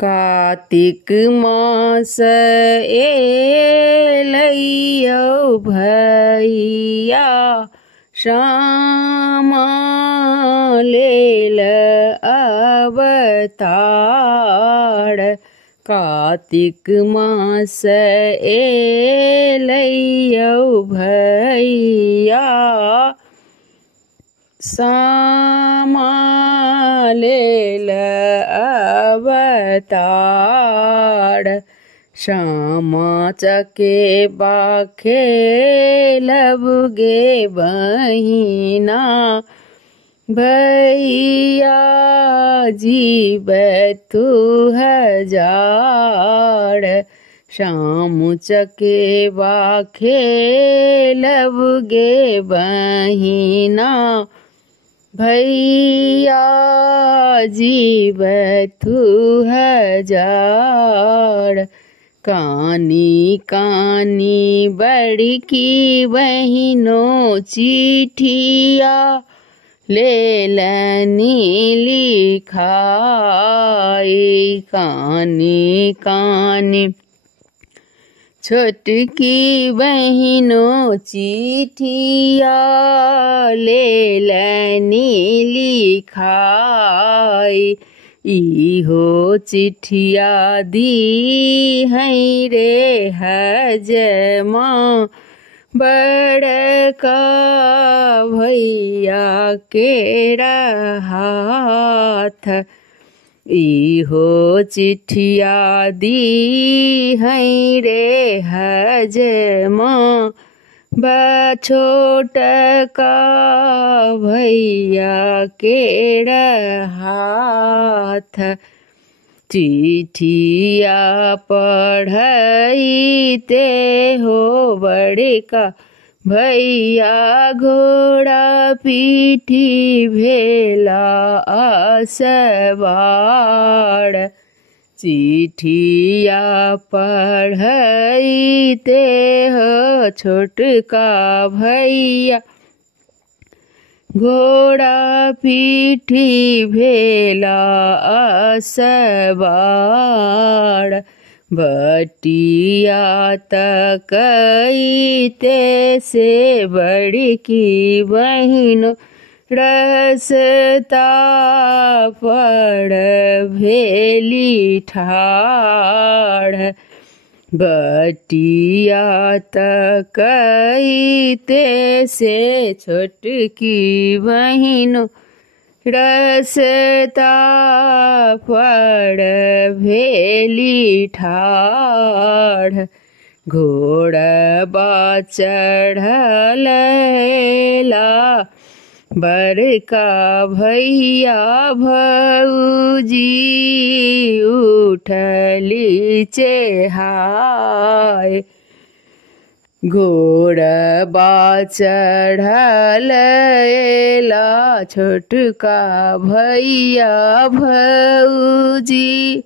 कार्तिक मास एलैयौ भैया श्यामा लेल अवतार। कार्तिक मास एलैयौ भैया श्यामा लेल अवतार। श्यामा चकेबा खेलब गे बहिना भैया जीवतु हजार। श्याम चकेबा खेलब गे बहिना भैया जीवतु हजार। कानी कानी बड़की बहिनों चिट्ठिया लेलनी लिखाई। कानी कानी छोटकी बहिनों चिट्ठिया लेलनी लिखाई। इहो चिट्ठिया दी है रे हजमा बड़का भैया केरा हाथ। इहो चिट्ठिया दी है रे हजमा छोटका भैया केरा हाथ। चिट्ठिया पढ़ते हो बड़का भैया घोड़ा पीठी भेला असवार। चिट्ठिया पढ़ते हो छोटका भैया घोड़ा पीठी भेला असवार। बटिया तकैते से बड़की बहिन रसता पड़ भेली ठाड़। बटिया तकैते से छोटकी बहिन रसता पड़ भेली ठाड़। घोड़बा चढ़ला बड़का भैया भौजी उठली चेहाय। घोड़बा चढ़ला छोटका भैया भौजी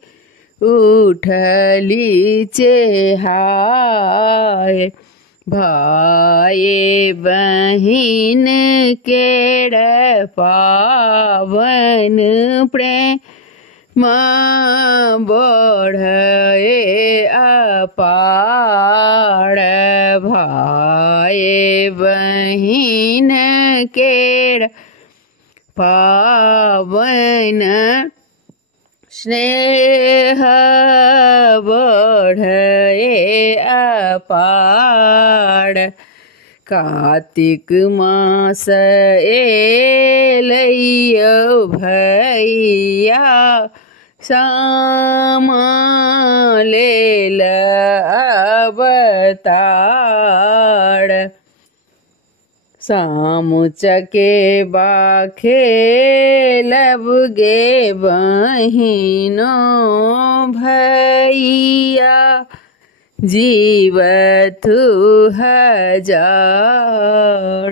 उठली चेहाय। भाई बहिन केर पावन प्रेम बढ़े अपार। भाई बहिन केर पावन स्नेह बढ़े अपार। कार्तिक मास एलैयौ भैया श्यामा लेल अवतार। श्याम चकेबा खेलब गे बहिनों भैया जीवतु हजार।